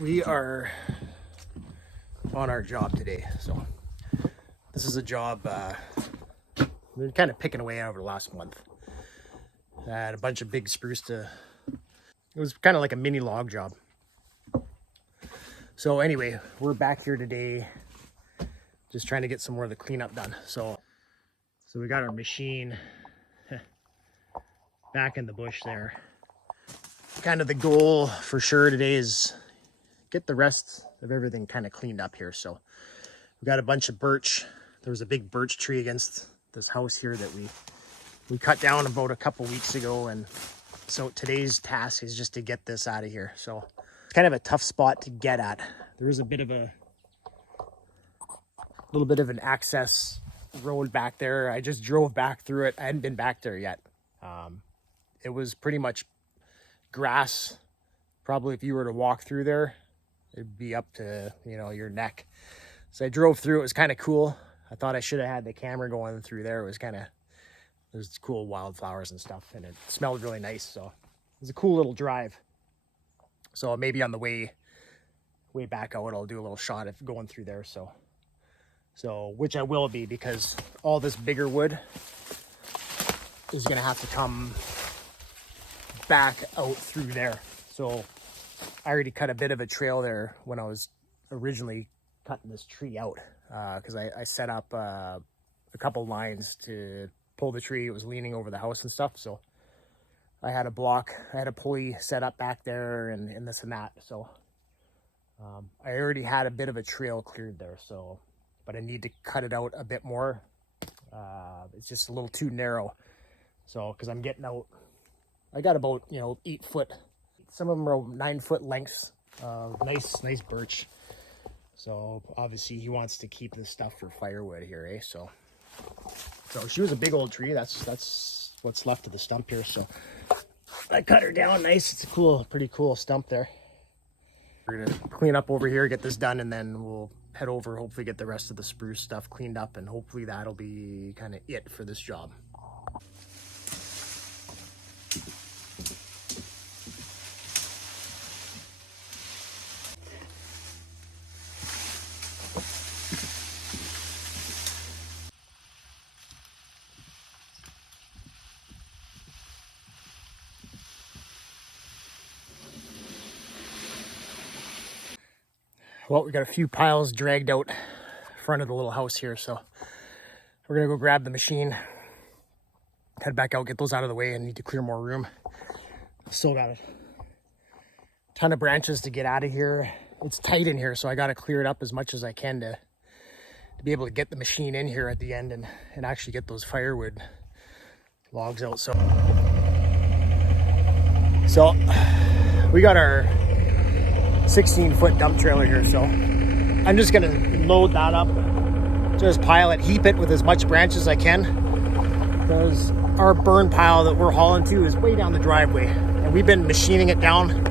We are on our job today. So this is a job we've been kind of picking away over the last month. I had a bunch of big spruce it was kind of like a mini log job. So anyway, we're back here today just trying to get some more of the cleanup done. So we got our machine back in the bush there. Kind of the goal for sure today is get the rest of everything kind of cleaned up here. So we got a bunch of birch. There was a big birch tree against this house here that we cut down about a couple weeks ago, and so today's task is just to get this out of here. So it's kind of a tough spot to get at. There is a little bit of an access road back there. I just drove back through it. I hadn't been back there yet. It was pretty much grass. Probably if you were to walk through there, it'd be up to, your neck. So I drove through. It was kind of cool. I thought I should have had the camera going through there. There's cool wildflowers and stuff, and it smelled really nice. So it was a cool little drive. So maybe on the way back out, I'll do a little shot of going through there. So which I will be, because all this bigger wood is going to have to come back out through there. So I already cut a bit of a trail there when I was originally cutting this tree out, because I set up a couple lines to pull the tree. It was leaning over the house and stuff, so I had a pulley set up back there and this and that. So I already had a bit of a trail cleared there, but I need to cut it out a bit more. It's just a little too narrow. So because I'm getting out, I got about 8 foot. Some of them are 9 foot lengths. Nice birch. So obviously he wants to keep this stuff for firewood here, eh? So she was a big old tree. That's what's left of the stump here. So I cut her down nice. It's a pretty cool stump there. We're gonna clean up over here, get this done, and then we'll head over, hopefully get the rest of the spruce stuff cleaned up, and hopefully that'll be kind of it for this job. Well, we got a few piles dragged out front of the little house here, so we're gonna go grab the machine, head back out, get those out of the way, and need to clear more room. Still got a ton of branches to get out of here. It's tight in here, so I gotta clear it up as much as I can to be able to get the machine in here at the end and actually get those firewood logs out. So we got our 16-foot dump trailer here, so I'm just gonna load that up, just pile it, heap it with as much branch as I can, because our burn pile that we're hauling to is way down the driveway, and we've been machining it down,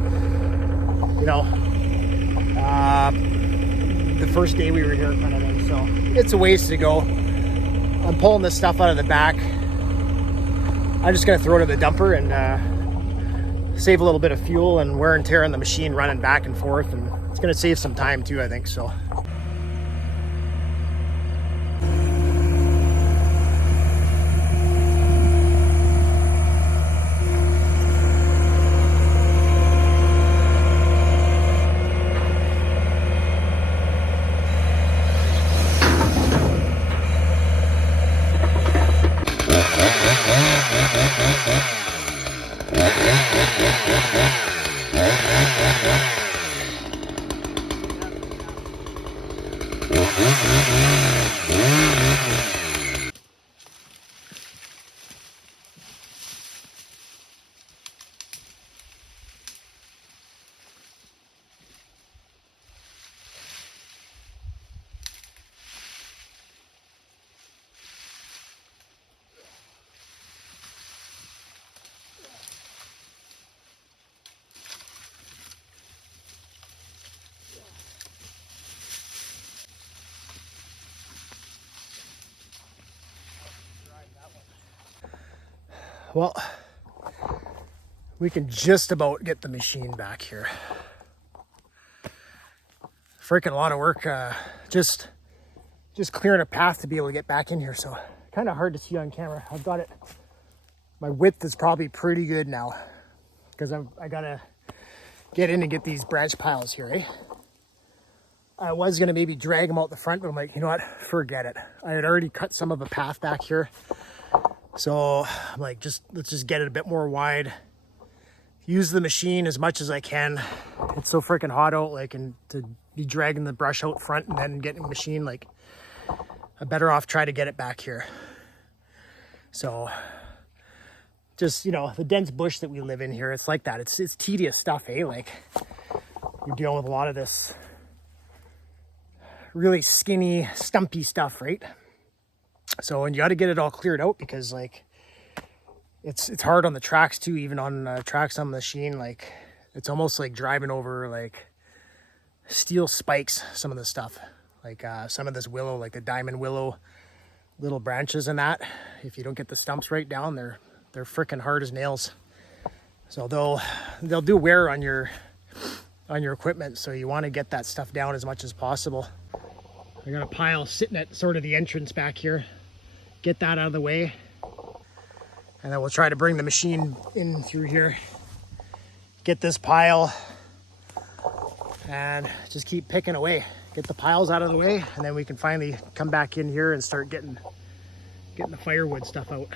the first day we were here kind of thing. So it's a ways to go. I'm pulling this stuff out of the back. I'm just gonna throw it in the dumper and save a little bit of fuel and wear and tear on the machine running back and forth, and it's going to save some time too, I think. So well, we can just about get the machine back here. freaking lot of work, just clearing a path to be able to get back in here. So kind of hard to see on camera. I've got it, my width is probably pretty good now because I gotta get in and get these branch piles here, eh? I was gonna maybe drag them out the front, but I'm like, you know what, forget it. I had already cut some of a path back here. So I'm like, let's just get it a bit more wide. Use the machine as much as I can. It's so freaking hot out, like, and to be dragging the brush out front and then getting the machine, like, I'm better off try to get it back here. So just, you know, the dense bush that we live in here, it's like that. It's tedious stuff, eh? Like, you're dealing with a lot of this really skinny, stumpy stuff, right? So, and you got to get it all cleared out because, like, it's hard on the tracks too, even on tracks on the machine. Like, it's almost like driving over like steel spikes, some of the stuff. Like some of this willow, like the diamond willow, little branches and that. If you don't get the stumps right down, they're freaking hard as nails. So they'll do wear on your equipment. So you want to get that stuff down as much as possible. I got a pile sitting at sort of the entrance back here. Get that out of the way. And then we'll try to bring the machine in through here. Get this pile and just keep picking away. Get the piles out of the way, and then we can finally come back in here and start getting the firewood stuff out.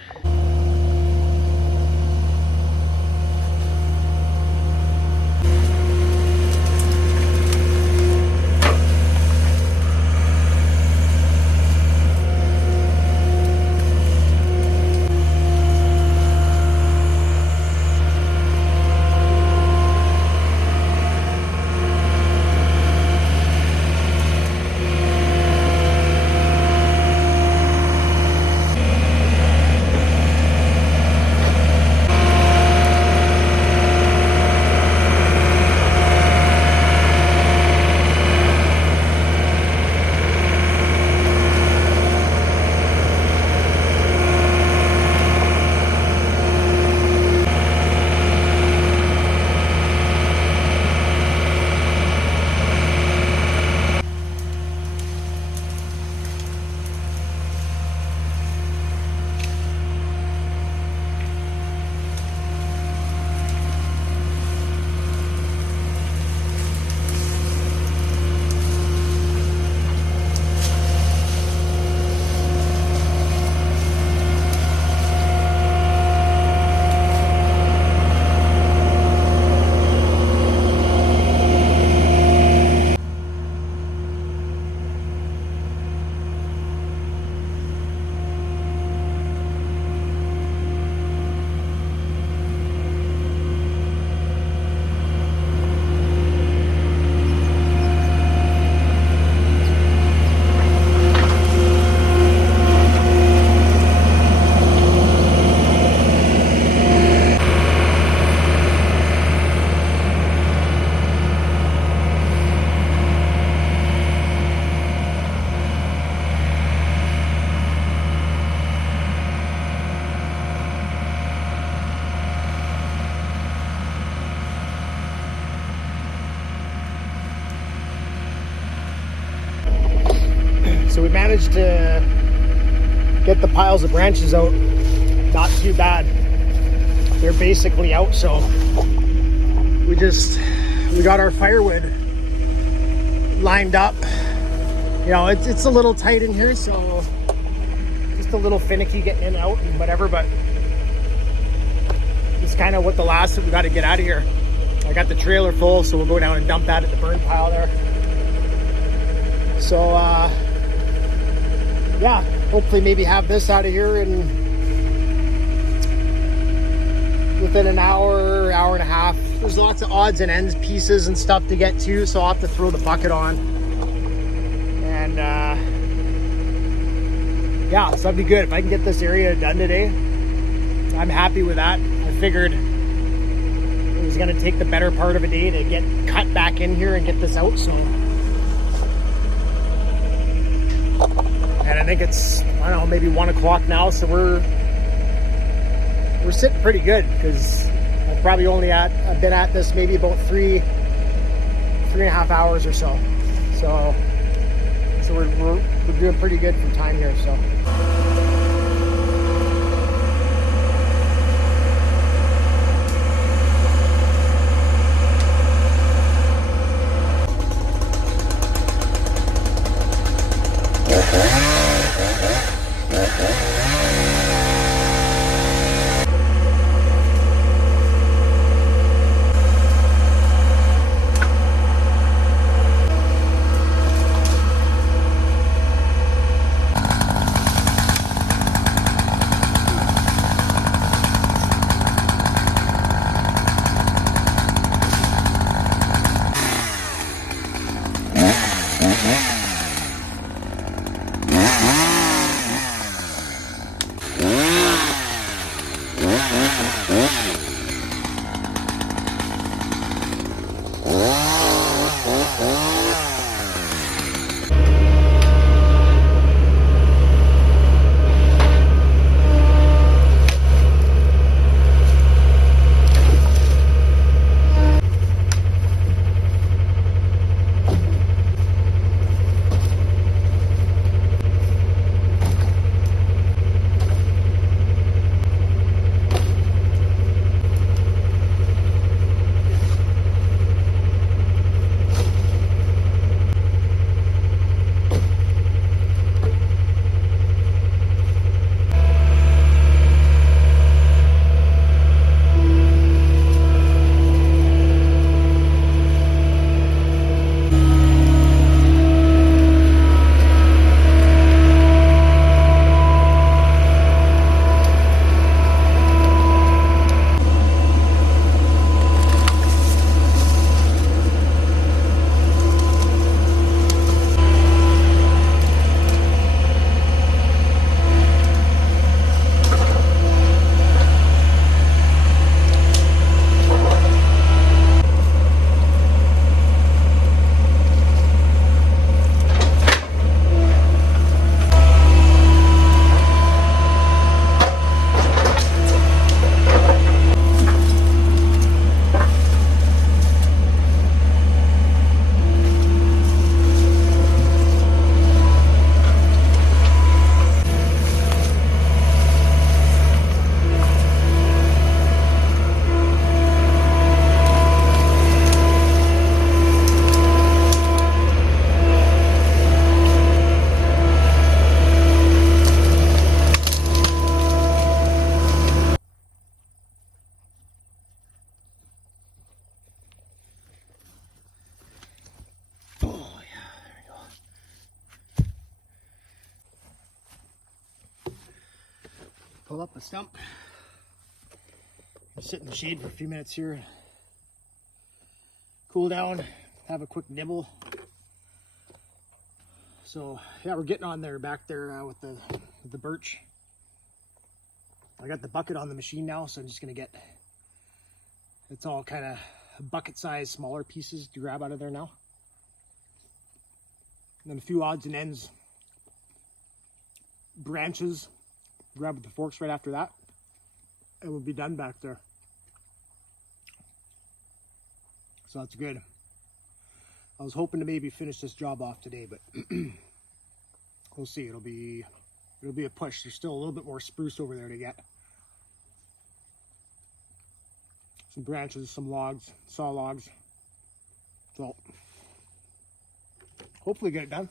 So we managed to get the piles of branches out. Not too bad. They're basically out, so we got our firewood lined up. You know, it's a little tight in here, so just a little finicky getting in and out and whatever, but it's kind of what the last that we got to get out of here. I got the trailer full, so we'll go down and dump that at the burn pile there. So yeah, hopefully maybe have this out of here and within an hour, hour and a half. There's lots of odds and ends pieces and stuff to get to, so I'll have to throw the bucket on. And yeah, so that'd be good. If I can get this area done today, I'm happy with that. I figured it was gonna take the better part of a day to get cut back in here and get this out, so. And I think it's, I don't know, maybe 1 o'clock now, so we're sitting pretty good because I've probably I've been at this maybe about 3.5 hours or so. So we're doing pretty good for time here. So. Pull up a stump, sit in the shade for a few minutes here, cool down, have a quick nibble. So yeah, we're getting on there back there with the birch. I got the bucket on the machine now, so I'm just gonna get, it's all kind of bucket size, smaller pieces to grab out of there now. And then a few odds and ends, branches, grab with the forks right after that, and we'll be done back there. So that's good. I was hoping to maybe finish this job off today, but we'll see. It'll be a push. There's still a little bit more spruce over there to get. Some branches, some logs, saw logs. So hopefully get it done.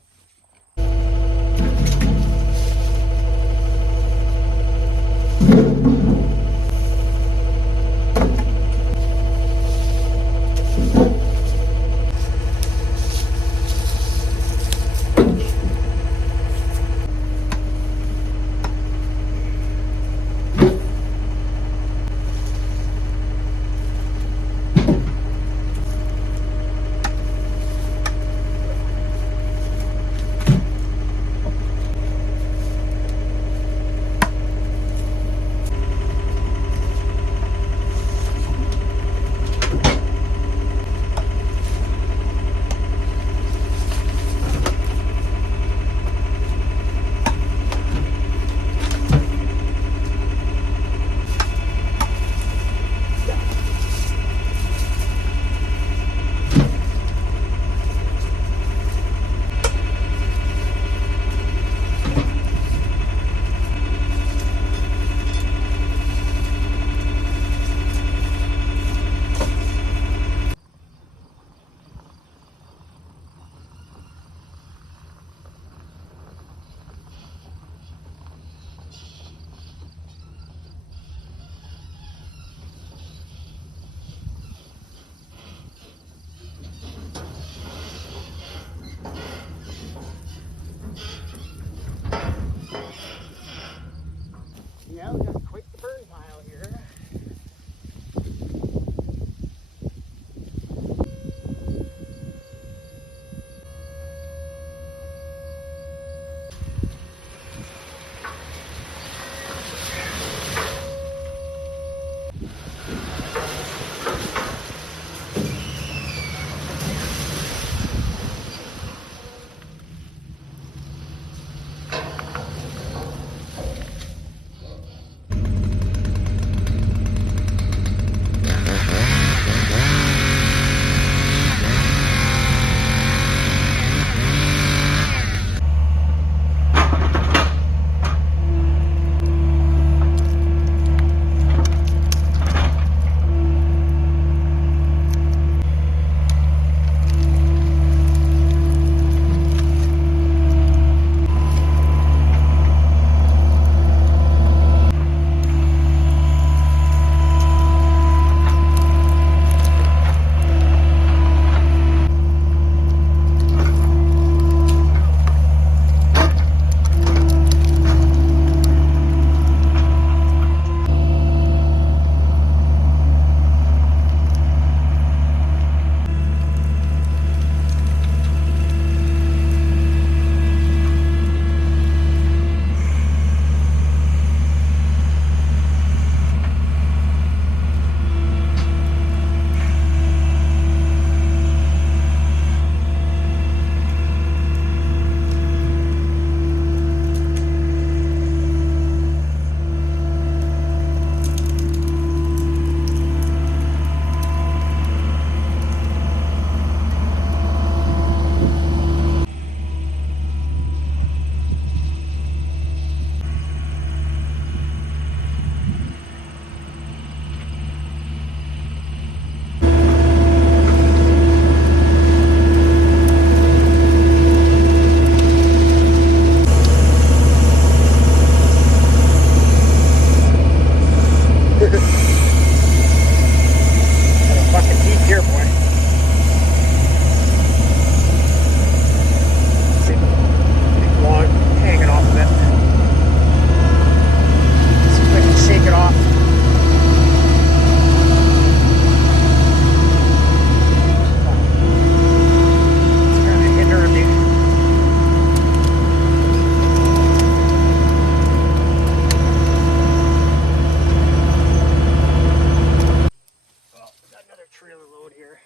trailer load here,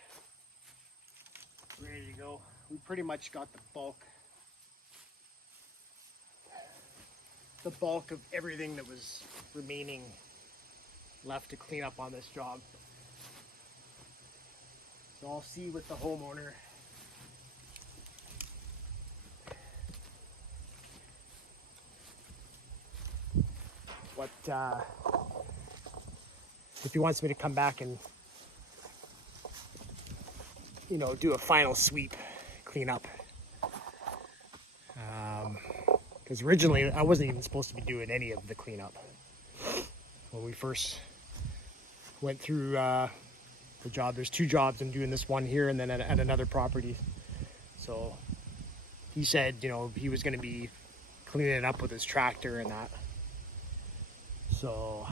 ready to go. We pretty much got the bulk of everything that was remaining left to clean up on this job. So I'll see with the homeowner what if he wants me to come back and, you know, do a final sweep, clean up. Because originally I wasn't even supposed to be doing any of the cleanup when we first went through the job. There's 2 jobs. I'm doing this one here and then at another property. So he said, you know, he was going to be cleaning it up with his tractor and that. So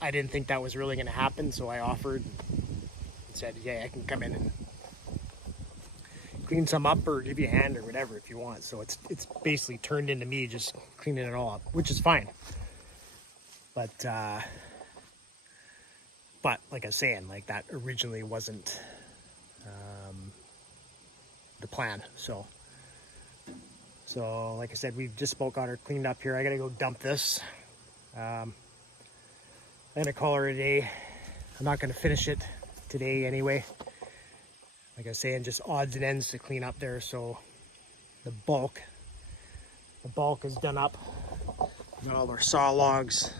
I didn't think that was really going to happen. So I offered and said, yeah, I can come in and clean some up or give you a hand or whatever if you want. So it's basically turned into me just cleaning it all up, which is fine. But like I was saying, like that originally wasn't the plan. So like I said, we've just about got her cleaned up here. I gotta go dump this. I'm gonna call her a day. I'm not gonna finish it today anyway. Like I was saying, just odds and ends to clean up there. So the bulk is done up. Got all our saw logs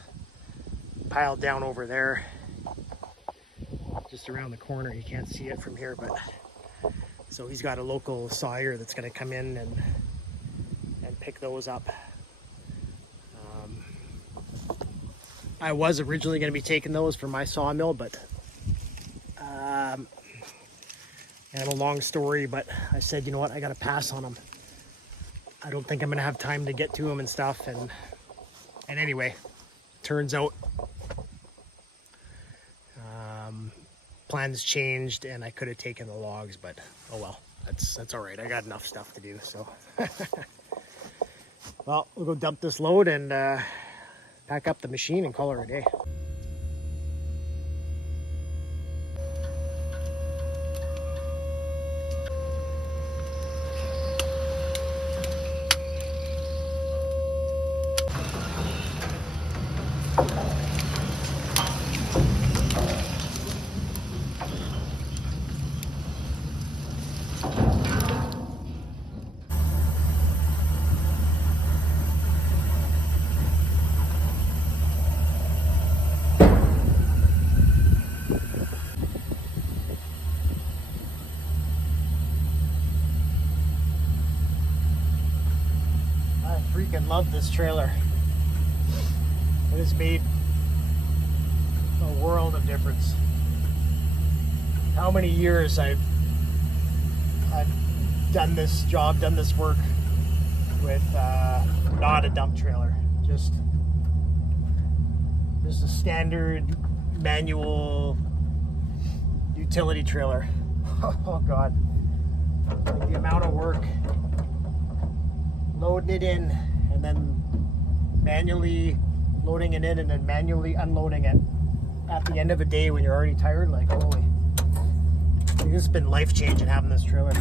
piled down over there, just around the corner. You can't see it from here, but so he's got a local sawyer that's going to come in and pick those up. I was originally going to be taking those for my sawmill, but and a long story, but I said, you know what, I got to pass on them. I don't think I'm going to have time to get to them and stuff. And anyway, turns out plans changed and I could have taken the logs, but oh well, that's all right. I got enough stuff to do. So well, we'll go dump this load and pack up the machine and call her a day. Freaking love this trailer. It has made a world of difference. How many years I've done this job, done this work with not a dump trailer, just a standard manual utility trailer. Oh God, like the amount of work loading it in and then manually loading it in and then manually unloading it at the end of a day when you're already tired. Like, holy, this has been life-changing having this trailer.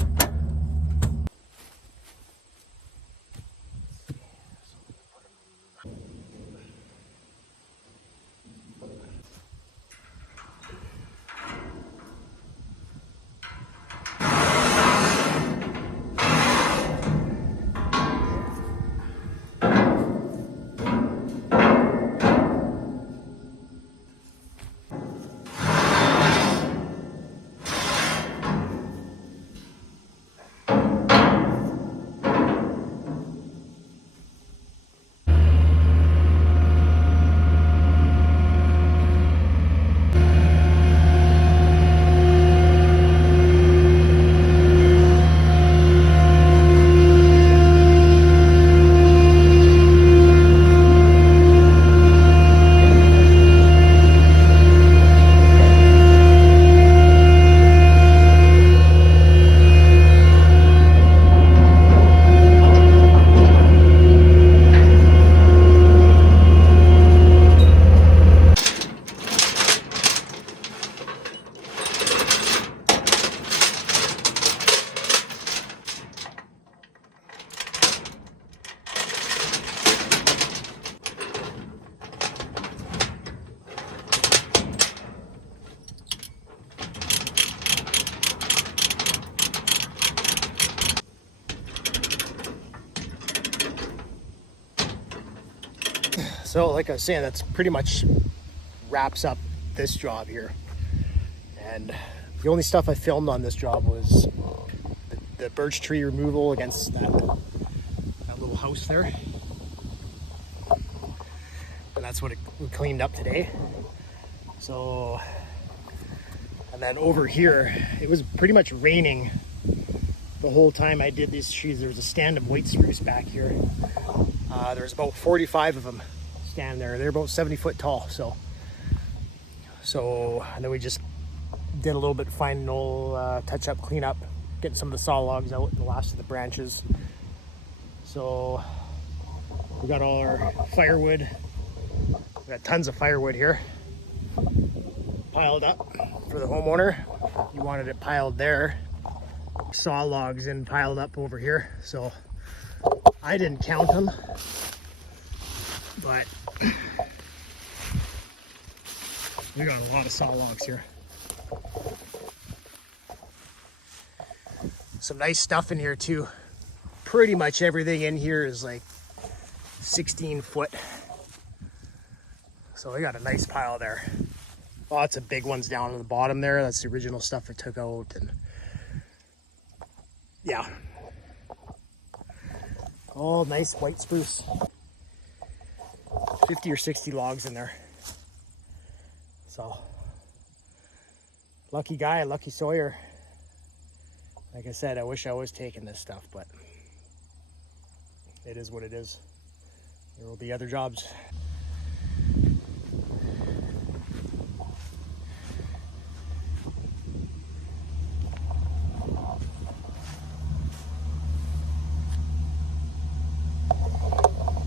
So like I was saying, that's pretty much wraps up this job here. And the only stuff I filmed on this job was the birch tree removal against that little house there. And that's what we cleaned up today. So, and then over here, it was pretty much raining the whole time I did these trees. There was a stand of white spruce back here. There's about 45 of them stand there. They're about 70 foot tall. So, and then we just did a little bit of final touch up, clean up, getting some of the saw logs out and the last of the branches. So we got all our firewood. We got tons of firewood here piled up for the homeowner. He wanted it piled there. Saw logs in piled up over here. So I didn't count them, but we got a lot of saw logs here. Some nice stuff in here too. Pretty much everything in here is like 16 foot. So we got a nice pile there. Lots of big ones down at the bottom there. That's the original stuff I took out. And yeah, all nice white spruce. 50 or 60 logs in there. So lucky guy, lucky Sawyer. Like I said, I wish I was taking this stuff, but it is what it is. There will be other jobs.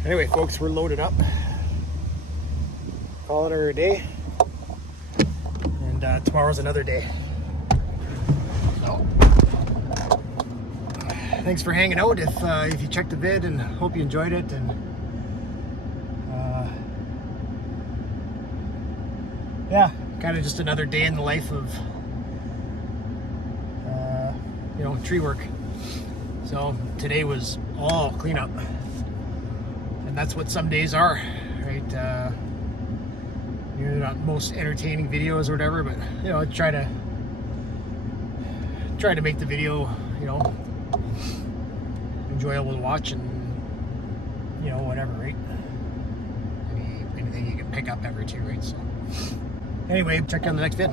Anyway, folks, we're loaded up. Calling her a day. And tomorrow's another day. So, thanks for hanging out. If you checked the vid, and hope you enjoyed it. And yeah, kind of just another day in the life of tree work. So today was all cleanup, and that's what some days are, right? Not most entertaining videos or whatever, but I try to make the video enjoyable to watch, and whatever, right? Anything you can pick up ever too, right? So anyway, check out the next vid.